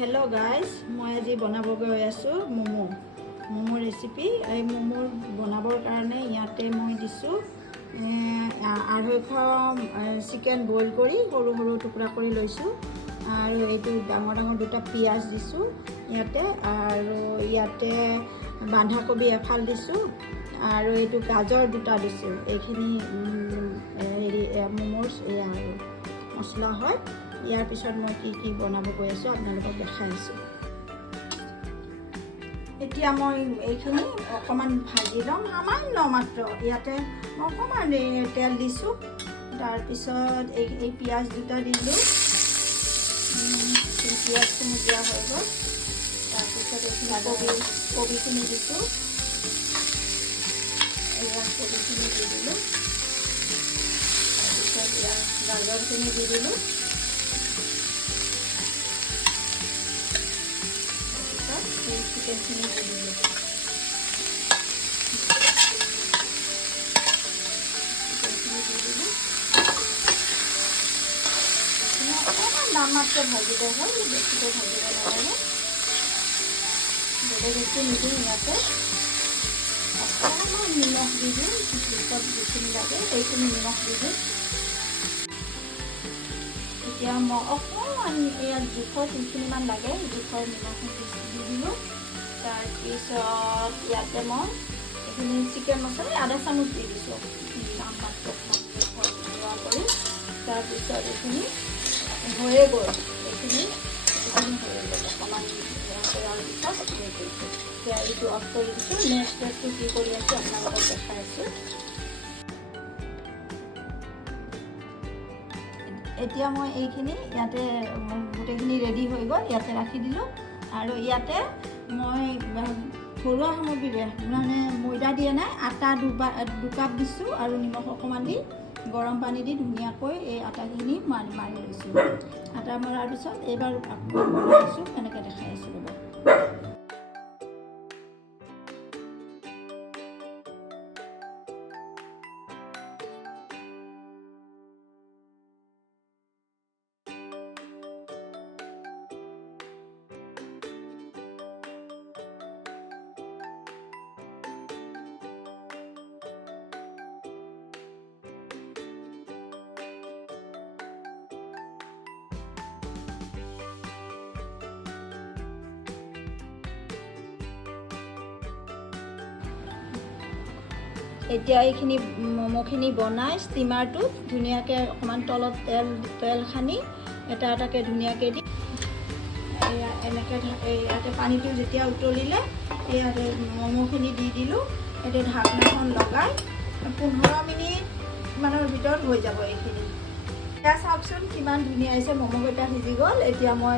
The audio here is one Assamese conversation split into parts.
হেল্ল' গাইজ, মই আজি বনাব গৈ আছোঁ ম'ম' ৰেচিপি। এই ম'ম' বনাবৰ কাৰণে ইয়াতে মই দিছোঁ 250 চিকেন বইল কৰি সৰু সৰু টুকুৰা কৰি লৈছোঁ, আৰু এইটো ডাঙৰ ডাঙৰ দুটা পিঁয়াজ দিছোঁ ইয়াতে, আৰু ইয়াতে বন্ধাকবি এফাল দিছোঁ, আৰু এইটো গাজৰ দুটা দিছোঁ। এইখিনি হেৰি ম'ম'ৰ আৰু মছলা হয়। ইয়াৰ পিছত মই কি বনাব গৈ আছোঁ আপোনালোকক দেখাই আছোঁ। এতিয়া মই এইখিনি অকণমান ভাজি ল'ম, সামান্য মাত্ৰ। ইয়াতে মই অকণমান তেল দিছোঁ, তাৰপিছত এই পিঁয়াজ দুটা দিলোঁ, পিঁয়াজখিনি দিয়া হৈ গ'ল। তাৰপিছত এইখিনি কবিখিনি দিছোঁ, ইয়াত কবিখিনি দি দিলোঁ, তাৰপিছত ইয়াত গাজৰখিনি দি দিলোঁ, এই চিকেনখিনি দি দিলোঁ। অকণমান নামমাত্ৰ ভাজিব হ'ল, বেছিকৈ ভাজিব নালাগে। বেছি নিদিওঁ, ইয়াতে অকণমান নিমখ দি দিওঁ, জোখত যিখিনি লাগে সেইখিনি নিমখ দি দিওঁ। এতিয়া মই অকণমান ইয়াত জোখত যিখিনিমান লাগে জোখৰ নিমখ দি দিলোঁ। তাৰপিছত ইয়াতে মই এইখিনি চিকেন মছলা আধা চামুচ দি দিছোঁ, নামমাত্ৰ কৰি। তাৰপিছত এইখিনি হৈয়ে গ'ল, এইখিনি হৈয়ে গ'ল। অকণমান কৰাৰ পিছত এতিয়া এইটো অফ কৰি দিছোঁ। নেক্সট ষ্টেপটো কি কৰি আছোঁ আপোনালোকক দেখাই আছোঁ। এতিয়া মই এইখিনি ইয়াতে গোটেইখিনি ৰেডি হৈ গ'ল, ইয়াতে ৰাখি দিলোঁ। আৰু ইয়াতে মই ঘৰুৱা সামগ্ৰীৰে, মানে ময়দা দিয়া নাই, আটা 2 কাপ দিছোঁ, আৰু নিমখ অকণমান দি গৰম পানী দি ধুনীয়াকৈ এই আটাখিনি মাৰি লৈছোঁ। আটা মৰাৰ পিছত এইবাৰ বনাইছোঁ, এনেকৈ দেখাই আছোঁ ৰ'ব। এতিয়া এইখিনি ম'ম'খিনি বনাই ষ্টিমাৰটোত ধুনীয়াকৈ অকণমান তলত তেল সানি এটা এটাকৈ ধুনীয়াকৈ দি এনেকৈ ইয়াতে পানীটো যেতিয়া উতলিলে ইয়াতে ম'ম'খিনি দি দিলোঁ। এতিয়া ঢাকনাখন লগাই 15 মিনিট মানৰ ভিতৰত হৈ যাব এইখিনি। এতিয়া চাওকচোন কিমান ধুনীয়া হৈছে, ম'ম'কেইটা সিজি গ'ল। এতিয়া মই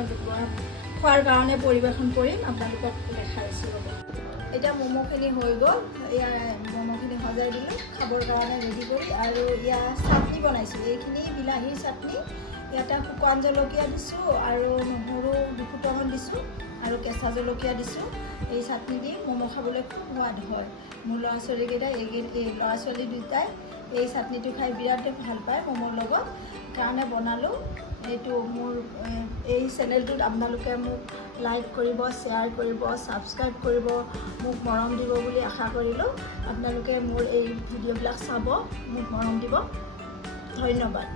খোৱাৰ কাৰণে পৰিৱেশন কৰিম, আপোনালোকক দেখাইছোঁ ৰ'ব। এতিয়া ম'ম'খিনি হৈ গ'ল, এয়া ম'ম'খিনি সজাই দিলোঁ খাবৰ কাৰণে ৰেডি কৰি। আৰু ইয়াত চাটনি বনাইছোঁ, এইখিনি বিলাহীৰ চাটনি। ইয়াতে শুকান জলকীয়া দিছোঁ, আৰু নহৰু 2 ফুটামান দিছোঁ, আৰু কেঁচা জলকীয়া দিছোঁ। এই চাটনি দি ম'ম' খাবলৈ খুব সোৱাদ হয়। মোৰ ল'ৰা ছোৱালীকেইটাই এই ল'ৰা ছোৱালী দুটাই এই চাটনিটো খাই বিৰাট ভাল পায় ম'ম'ৰ লগত, কাৰণে বনালোঁ। এইটো মোৰ এই চেনেলটোত আপোনালোকে মোক লাইক কৰিব, শ্বেয়াৰ কৰিব, ছাবস্ক্ৰাইব কৰিব, মোক মৰম দিব বুলি আশা কৰিলোঁ। আপোনালোকে মোৰ এই ভিডিঅ'বিলাক চাব, মোক মৰম দিব। ধন্যবাদ।